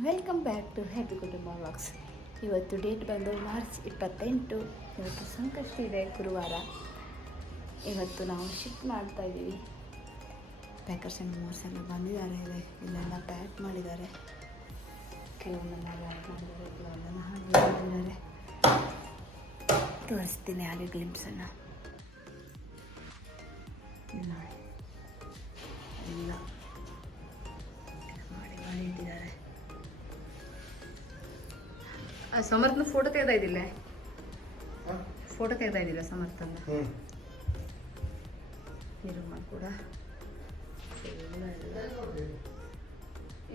Welcome back to happy Kutumba vlogs ಇವತ್ತು date ಬಂದು March ಇಪ್ಪತ್ತೆಂಟು. ಇವತ್ತು ಸಂಕಷ್ಟ ಇದೆ ಗುರುವಾರ. ಇವತ್ತು ನಾವು ಶಿಫ್ಟ್ ಮಾಡ್ತಾ ಇದ್ದೀವಿ. ಪ್ಯಾಕರ್ಸ್ ಆ್ಯಂಡ್ ಮೂರ್ಸ್ ಎಲ್ಲ ಬಂದಿದ್ದಾರೆ. ಇಲ್ಲೆಲ್ಲ ಪ್ಯಾಕ್ ಮಾಡಿದ್ದಾರೆ. ಕೆಲವೊಂದನ್ನ ಪ್ಯಾಕ್ ಮಾಡಿದ್ದಾರೆ ಕೆಲವೊಂದನ್ನು ಹಾಗೆ ಮಾಡಿದ್ದಾರೆ. ತೋರಿಸ್ತೀನಿ ಹಾಗೆ ಗ್ಲಿಮ್ಸನ್ನು ಎಲ್ಲ. ಮಾಡಿ ಮಾಡಿ ಇಟ್ಟಿದ್ದಾರೆ. ಸಮರ್ಥನ ಫೋಟೋ ತೆಗ್ದಾ ಇದಿಲ್ಲ ಫೋಟೋ ತೆಗ್ದಾ ಇದಿಲ್ಲ ಸಮರ್ಥನ? ಇರುವ ಕೂಡ.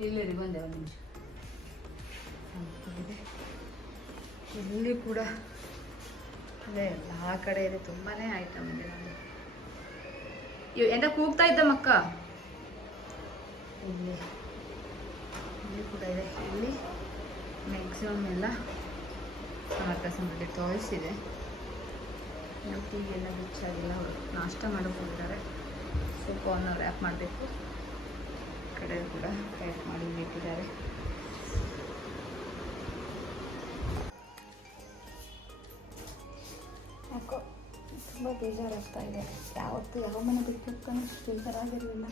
ಇಲ್ಲ ರೀ ಬಂದೆ ಒಂದು ನಿಮಿಷ. ಇಲ್ಲಿ ಕೂಡ ಅದೇ ಎಲ್ಲ ಕಡೆ ಇದೆ ತುಂಬಾ ಐಟಮ್ ಇದೆ ಇವ್ ಎಂತ ಕೂಗ್ತಾ ಇದ್ದ ಮಕ್ಕ? ಇಲ್ಲಿ. ಇಲ್ಲಿ ಕೂಡ ಇದೆ ಇಲ್ಲಿ. ಮ್ಯಾಕ್ಸಿಮಮ್ ಎಲ್ಲ ಸಂಬಂಧಿ ಟಾಯ್ಸ್ ಇದೆ ಟೀಗೆಲ್ಲ ಹೆಚ್ಚಾಗಿಲ್ಲ ಅವರು. ನಾಷ್ಟ ಮಾಡೋಕೆ ಹೋಗಿದ್ದಾರೆ ಸೊ ರ್ಯಾಪ್ ಮಾಡಬೇಕು. ಕಡೆ ಕೂಡ ಪ್ಯಾಕ್ ಮಾಡಿ ಇಟ್ಟಿದ್ದಾರೆ. ಯಾಕೋ ತುಂಬ ಬೇಜಾರಾಗ್ತಾ ಇದೆ. ಯಾವತ್ತು ಯಾವ ಮನೆ ಬಿಟ್ಟು ಬೇಜಾರಾಗಿರಲಿಲ್ಲ.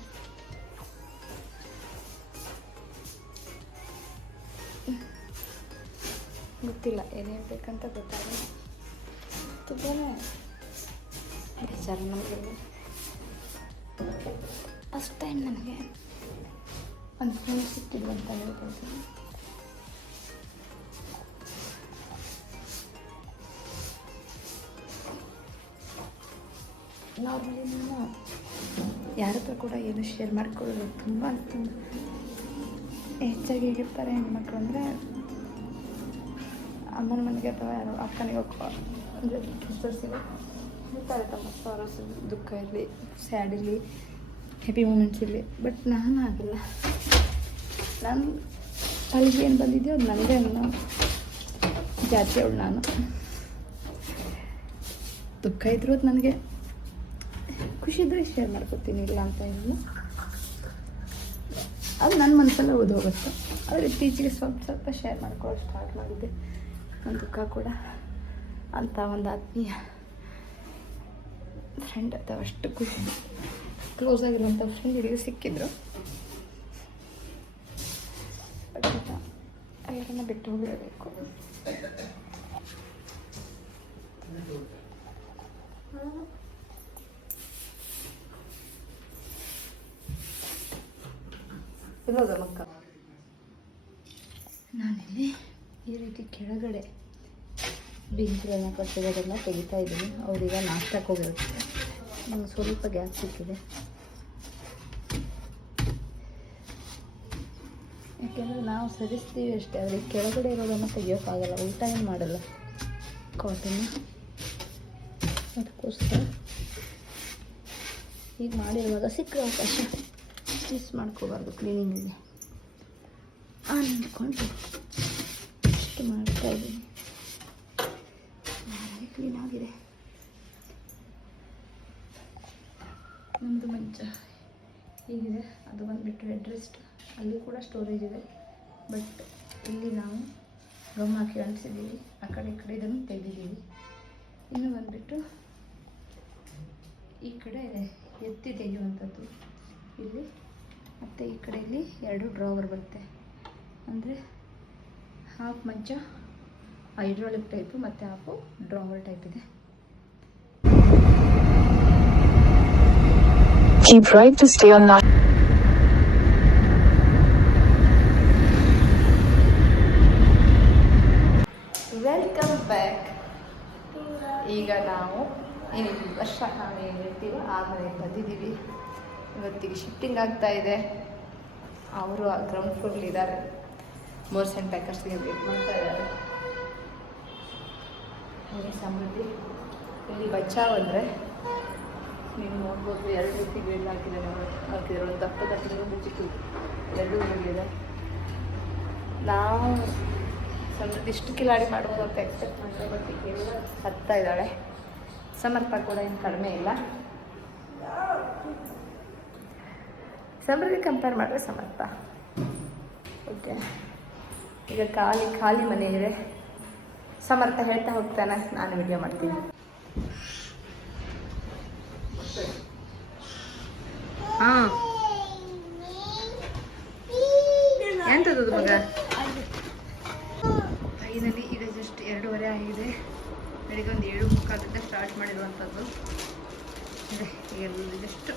ಗೊತ್ತಿಲ್ಲ, ಏನೇನು ಬೇಕಂತ ಗೊತ್ತಾಗಲ್ಲ. ತುಂಬಾ ಬೇಜಾರು ನಮಗೆ. ಫಸ್ಟ್ ಟೈಮ್ ನನಗೆ ಒಂದು ಫ್ರೆಂಡ್ ಸಿಕ್ಕಿದ್ವು ಅಂತ ಹೇಳ್ಬೋದು. ನಾರ್ಮಲಿ ನಾನು ಯಾರ ಹತ್ರ ಕೂಡ ಏನು ಶೇರ್ ಮಾಡ್ಕೊಳ್ಳೋದು ತುಂಬ ತುಂಬ ಹೆಚ್ಚಾಗಿ ಹೇಗಿರ್ತಾರೆ ಹೆಣ್ಮಕ್ಳು ಅಂದರೆ ಅಮ್ಮನ ಮನೆಗೆ ಅಥವಾ ಯಾರೋ ಅಕ್ಕನಿಗೆ ಅಂದರೆ ಸಿಸ್ಟರ್ಸಿಗೆ ಹೇಳ್ತಾರೆ ತಮ್ಮ ಸಾರಸ್. ದುಃಖ ಇರಲಿ ಸ್ಯಾಡ್ ಇರಲಿ ಹ್ಯಾಪಿ ಮೂಮೆಂಟ್ಸ್ ಇರಲಿ ಬಟ್ ನಾನು ಆಗಿಲ್ಲ ನಾನು ತಲೆಗೆ ಏನು ಬಂದಿದ್ಯೋ ಅದು ನನಗೆ ಅನ್ನೋ ಜಾತಿಯವಳು ನಾನು. ದುಃಖ ಇದ್ರು ಅದು ನನಗೆ. ಖುಷಿ ಇದ್ರೆ ಶೇರ್ ಮಾಡ್ಕೊತೀನಿ ಇಲ್ಲ ಅಂತ ಹೇಳಿ ಅದು ನನ್ನ ಮನಸ್ಸಲ್ಲೇ ಓದೋಗುತ್ತೆ ಆದರೆ ಇತ್ತೀಚೆಗೆ ಸ್ವಲ್ಪ ಸ್ವಲ್ಪ ಶೇರ್ ಮಾಡ್ಕೊಳ್ಳೋ ಸ್ಟಾರ್ಟ್ ಮಾಡಿದ್ದೆ. ದುಃಖ ಕೂಡ ಅಂತ ಒಂದು ಆತ್ಮೀಯ ಫ್ರೆಂಡ್ ಅಥವಾ ಅಷ್ಟು ಖುಷಿ ಕ್ಲೋಸ್ ಆಗಿರುವಂಥ ಫ್ರೆಂಡ್ ಇಲ್ಲಿಗೆ ಸಿಕ್ಕಿದ್ರು. ಬಟ್ ಎಲ್ಲರನ್ನ ಬಿಟ್ಟು ಹೋಗಿರಬೇಕು. ಇವಾಗ ಮಕ್ಕ ನಾನಿಲ್ಲಿ ಈ ರೀತಿ ಕೆಳಗಡೆ ಬೀನ್ಸ್ಗಳನ್ನ ಕಟ್ಟಿರೋದೆಲ್ಲ ತೆಗಿತಾ ಇದ್ದೀನಿ. ಅವರೀಗ ನಾಷ್ಟಕ್ಕೆ ಹೋಗಿರುತ್ತೆ. ನಂಗೆ ಸ್ವಲ್ಪ ಗ್ಯಾಸ್ ಸಿಕ್ಕಿದೆ. ಯಾಕೆಂದರೆ ನಾವು ಸರಿಸ್ತೀವಿ ಅಷ್ಟೇ. ಅವ್ರಿಗೆ ಕೆಳಗಡೆ ಇರೋದನ್ನು ತೆಗಿಯೋಕ್ಕಾಗಲ್ಲ. ಊಟ ಏನು ಮಾಡಲ್ಲ. ಕಾಟನ್ ಅದಕ್ಕೋಸ್ಕರ ಈಗ ಮಾಡಿರುವಾಗ ಸಿಕ್ಕ ಅವಕಾಶ. ಮಿಸ್ ಮಾಡ್ಕೋಬಾರ್ದು ಕ್ಲೀನಿಂಗಿಗೆ ಅಂದ್ಕೊಂಡು ಇಷ್ಟು ಮಾಡ್ತಾ ಇದ್ದೀನಿ. ಕ್ಲೀನಾಗಿದೆ ನಮ್ಮದು ಮಂಚ ಹೀಗಿದೆ. ಅದು ಬಂದುಬಿಟ್ಟು ರೆಡ್ ರೆಸ್ಟ್ ಅಲ್ಲಿ ಕೂಡ ಸ್ಟೋರೇಜ್ ಇದೆ. ಬಟ್ ಇಲ್ಲಿ ನಾವು ಗಮ್ ಹಾಕಿ ಅಂಟಿಸಿದ್ದೀವಿ. ಆ ಕಡೆ ಈ ಕಡೆ ಇದನ್ನು ತೆಗೆದಿದ್ದೀವಿ. ಇನ್ನು ಬಂದುಬಿಟ್ಟು ಈ ಕಡೆ ಎತ್ತಿ ತೆಗೆಯುವಂಥದ್ದು. ಇಲ್ಲಿ ಮತ್ತು ಈ ಕಡೆಯಲ್ಲಿ ಎರಡು ಡ್ರಾವರ್ ಬರುತ್ತೆ. ಅಂದರೆ ಹಾಫ್ ಮಂಚ ಹೈಡ್ರಾಲಿಕ್ ಟೈಪು ಮತ್ತು ಹಾಫು ಡ್ರಾವರ್ ಟೈಪ್ ಇದೆ. Keep right to stay on nine. Welcome back ಈಗ ನಾವು ಏನು ವರ್ಷ ನಾವು ಏನು ಆ ಮನೆಗೆ ಬಂದಿದ್ದೀವಿ. ಇವತ್ತಿಗೆ ಶಿಫ್ಟಿಂಗ್ ಆಗ್ತಾ ಇದೆ. ಅವರು ಆ ಗ್ರೌಂಡ್ ಫ್ಲೋರ್ಲಿ ಇದ್ದಾರೆ. ಮೋರ್ಸ್ ಆ್ಯಂಡ್ ಪ್ಯಾಕರ್ಸ್ಗೆ ವೇಟ್ ಮಾಡ್ತಾ ಇದ್ದಾರೆ ಹಾಗೆ ಸಮೃದ್ಧಿ ಇಲ್ಲಿ ಬಚಾವ್ ಅಂದರೆ? ನೀವು ನೋಡ್ಬೋದು, ಎರಡು ರೀತಿ ಗ್ರೇಡ್ ಹಾಕಿದ್ದಾರೆ ಒಂದು ದಪ್ಪ ಒಂದು ಚಿಕ್ಕದು ಎರಡೂ ಇದೆ ನಾವು ಸಮೃದ್ಧಿ ಇಷ್ಟು ಕಿಲಾಡಿ ಮಾಡ್ಬೋದು ಅಂತ ಎಕ್ಸ್ಪೆಕ್ಟ್ ಮಾಡಿದ್ರೆ ಬಟ್ ಎಲ್ಲ ಹತ್ತಾ ಇದ್ದಾಳೆ. ಸಮರ್ಥ ಕೂಡ ಏನು ಕಡಿಮೆ ಇಲ್ಲ. ಸಮೃದ್ಧಿ ಕಂಪೇರ್ ಮಾಡಿದ್ರೆ ಸಮರ್ಥ ಓಕೆ ಈಗ ಖಾಲಿ ಖಾಲಿ ಮನೆ ಇದೆ. ಸಮರ್ಥ ಹೇಳ್ತಾ ಹೋಗ್ತಾನೆ. ನಾನು ವಿಡಿಯೋ ಮಾಡ್ತೀನಿ. ಹಾಂ. ಮಗ? ಈಗ ಜಸ್ಟ್ ಎರಡೂವರೆ ಆಗಿದೆ. ಬೆಳಿಗ್ಗೆ ಒಂದು ಏಳು ಮುಕ್ಕಾಲಿಂದ ಸ್ಟಾರ್ಟ್ ಮಾಡಿರುವಂಥದ್ದು. ಇದೆ, ಈಗ ಜಸ್ಟ್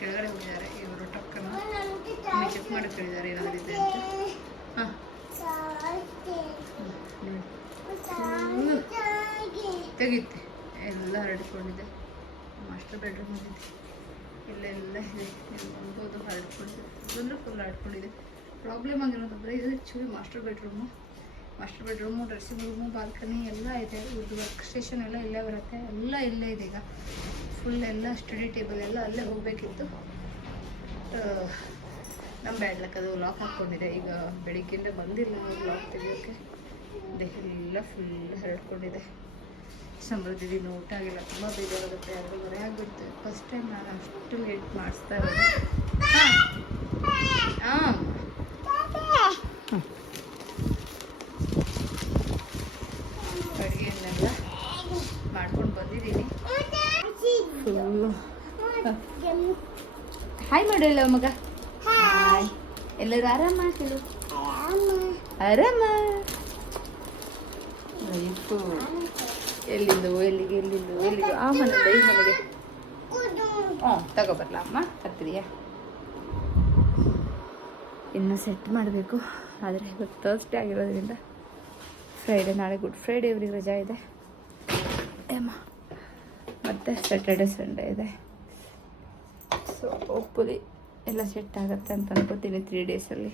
ಕೆಳಗಡೆ ಹೋಗಿದ್ದಾರೆ. ಇವರು ಟಕ್ಕನ್ನು ಚೆಕ್ ಮಾಡಿ ಕೇಳಿದ್ದಾರೆ ಏನಾಗಿದೆ ಅಂತ. ತೆಗೀತೆ ಎಲ್ಲ ಹರಡಿಕೊಂಡಿದೆ. ಮಾಸ್ಟರ್ ಬೆಡ್ರೂಮ್ ಇದೆ ಇಲ್ಲೆಲ್ಲ ಇದೆ. ಒಂದು ಹರಡ್ಕೊಂಡಿದೆ. ಅದನ್ನು ಫುಲ್ ಹರಡ್ಕೊಂಡಿದೆ. ಪ್ರಾಬ್ಲಮ್ ಆಗಿರೋದಂದ್ರೆ ಇದು actually master bedroom master bedroom dressing room balcony ಎಲ್ಲ ಇದೆ. ಇವ್ರದ್ದು ವರ್ಕ್ ಸ್ಟೇಷನ್ ಎಲ್ಲ ಇಲ್ಲೇ ಬರುತ್ತೆ. ಎಲ್ಲ ಇಲ್ಲೇ ಇದೆ ಈಗ. ಫುಲ್ ಎಲ್ಲ ಸ್ಟಡಿ ಟೇಬಲ್ ಎಲ್ಲ ಅಲ್ಲೇ ಹೋಗಬೇಕಿತ್ತು. ನಮ್ಮ ಬ್ಯಾಡ್ ಲಕ್ ಅದು ಲಾಕ್ ಹಾಕ್ಕೊಂಡಿದೆ ಈಗ ಬೆಳಿಗ್ಗೆಯಿಂದ ಬಂದಿಲ್ಲ ಲಾಕ್ ತೆಗಿಯೋಕ್ಕೆ ಎಲ್ಲ ಫುಲ್ ಹರಡ್ಕೊಂಡಿದೆ. ಸಮೃದ್ಧಿ ಊಟ ಆಗಿಲ್ಲ. ತುಂಬ ಬೇಜಾರಾಗುತ್ತೆ. ಎರಡೂವರೆ ಆಗಿಬಿಡ್ತು ಫಸ್ಟ್ ಟೈಮ್ ನಾನು ಅಷ್ಟು ಲೇಟ್ ಮಾಡಿಸ್ತಾ ಇರೋದು. ಹಾಂ. ಅಡುಗೆಯನ್ನೆಲ್ಲ ಮಾಡ್ಕೊಂಡು ಬಂದಿದ್ದೀನಿ. ಫುಲ್ಲು ಹಾಯ್ ಮಾಡಿಲ್ಲ ಮಗ. ಹಾಯ್ ಎಲ್ಲರೂ ಆರಾಮ? ಕೇಳು ಆರಾಮ. ಎಲ್ಲಿಂದು, ಎಲ್ಲಿಗೆ ಎಲ್ಲಿಂದು, ಎಲ್ಲಿಗೆ? ಆ ಮನೆ ಈ ಮನೆಗೆ. ಹ್ಞೂ ತಗೋಬರಲ ಅಮ್ಮ, ಹತ್ತಿರಿಯಾ? ಇನ್ನು ಸೆಟ್ ಮಾಡಬೇಕು. ಆದರೆ ಇವತ್ತು ತರ್ಸ್ಡೇ ಆಗಿರೋದ್ರಿಂದ ಫ್ರೈಡೇ ನಾಳೆ ಗುಡ್ ಫ್ರೈಡೇ ಇವ್ರಿಗೆ ರಜಾ ಇದೆ. ಅಮ್ಮ, ಮತ್ತು ಸ್ಯಾಟರ್ಡೆ ಸಂಡೇ ಇದೆ. ಸೊ ಹೋಪ್ಫುಲಿ ಎಲ್ಲ ಸೆಟ್ ಆಗುತ್ತೆ ಅಂತ ಅನ್ಕೋತೀನಿ ತ್ರೀ ಡೇಸಲ್ಲಿ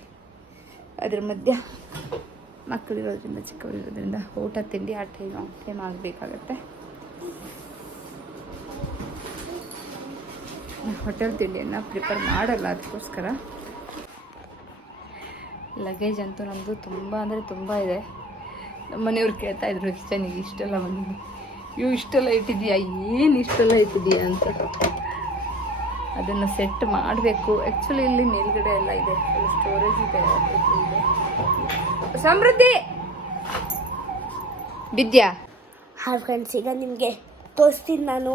ಅದ್ರ ಮಧ್ಯ ಮಕ್ಕಳಿರೋದ್ರಿಂದ, ಚಿಕ್ಕವರಿರೋದ್ರಿಂದ ಊಟ, ತಿಂಡಿ ಆ ಟೈಮ್ ಆ ಟೈಮ್ ಆಗಬೇಕಾಗತ್ತೆ ಹೋಟೆಲ್ ತಿಂಡಿಯನ್ನು ಪ್ರಿಪೇರ್ ಮಾಡಲ್ಲ ಅದಕ್ಕೋಸ್ಕರ. ಲಗೇಜ್ ಅಂತೂ ನಮ್ಮದು ತುಂಬ ಅಂದರೆ ತುಂಬ ಇದೆ. ನಮ್ಮ ಮನೆಯವ್ರು ಇದ್ರು ಕಿಚನಿಗೆ ಇಷ್ಟೆಲ್ಲ ಬಂದಿದೆ. ಇವು ಇಷ್ಟೆಲ್ಲ ಇಟ್ಟಿದ್ಯಾ ಏನು ಇಷ್ಟೆಲ್ಲ ಇಟ್ಟಿದ್ಯಾ ಅಂತ. ಅದನ್ನು ಸೆಟ್ ಮಾಡಬೇಕು. ಆ್ಯಕ್ಚುಲಿ ಇಲ್ಲಿ ಮೇಲ್ಗಡೆ ಎಲ್ಲ ಇದೆ. ಸ್ಟೋರೇಜ್ ಇದು ಇದೆ. ಸಮೃದ್ಧಿ. ವಿದ್ಯಾ. ಹಾಯ್ ಫ್ರೆಂಡ್ಸ್ ಈಗ ನಿಮಗೆ ತೋರಿಸ್ತೀನಿ ನಾನು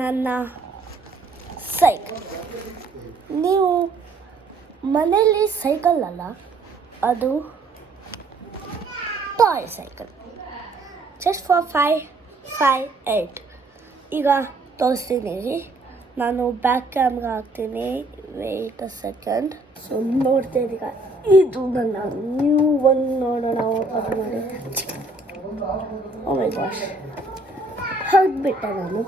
ನನ್ನ ಸೈಕಲ್ ನೀವು ಮನೆಯಲ್ಲಿ ಸೈಕಲ್ ಅಲ್ಲ, ಅದು toy cycle just for five five eight ಈಗ ತೋರಿಸ್ತೀನಿ. ನಾನು ಬ್ಯಾಕ್ ಕ್ಯಾಮ್ರಾ ಹಾಕ್ತೀನಿ. ವೇಟ್ ಅ ಸೆಕೆಂಡ್ ಸೊ ನೋಡ್ತೀನಿ ಈಗ. ಇದು ನನ್ನ ನ್ಯೂ ಒನ್ ನೋಡೋಣ ಓಪನ್ ಮಾಡಿ ಓ ಮೈ ಗಾಶ್ ಹಗ್ಬಿಟ್ಟೆ ನಾನು.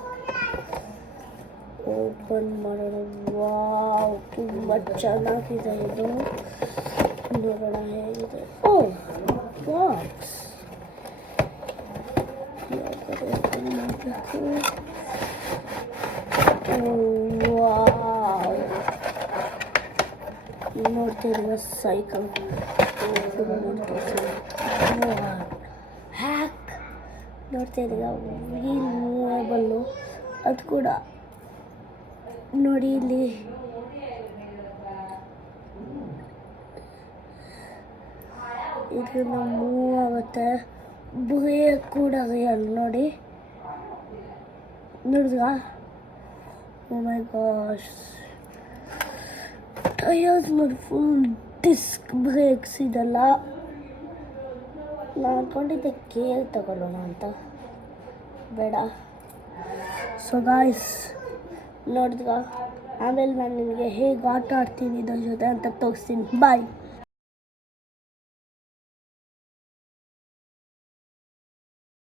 ಓಪನ್ ಮಾಡೋಣ. ವಾವ್ ತುಂಬ ಚೆನ್ನಾಗಿದೆ ಇದು. ನೋಡೋಣ ಹೇಗಿದೆ. ಓ ಬಾಕ್ಸ್ ಓಪನ್ ಮಾಡಬೇಕು. ನೋಡ್ತಿರುವ ಸೈಕಲ್. ಹ್ಯಾಕ್. ನೋಡ್ತಾ ಇದೀಗ ವೀಲ್ ಮೂವಬಲ್ಲು. ಅದು ಕೂಡ ನೋಡಿ ಇಲ್ಲಿ. ಇದನ್ನು ಮೂವ್ ಆಗುತ್ತೆ ಬ್ರೇಕ್ ಕೂಡ ರಿಯಲ್ ನೋಡಿ. ನೋಡಿದ್ರಾ? ಮೈ ಗಾಶ್ ಟಯರ್ಸ್ ನೋಡಿ ಫುಲ್ ಡಿಸ್ಕ್ ಬ್ರೇಕ್ಸ್ ಇದೆಲ್ಲ ನಾನು ಅಂದ್ಕೊಂಡಿದ್ದೆ ಕೇರ್ ತಗೊಳ್ಳೋಣ ಅಂತ ಬೇಡ ಸೊ ಗಾಯ್ಸ್ ನೋಡಿದ್ವಾ ಆಮೇಲೆ ನಾನು ನಿಮಗೆ ಹೇಗೆ ಆಟ ಆಡ್ತೀನಿ ಇದ್ರ ಜೊತೆ ಅಂತ ತೋರಿಸ್ತೀನಿ ಬಾಯ್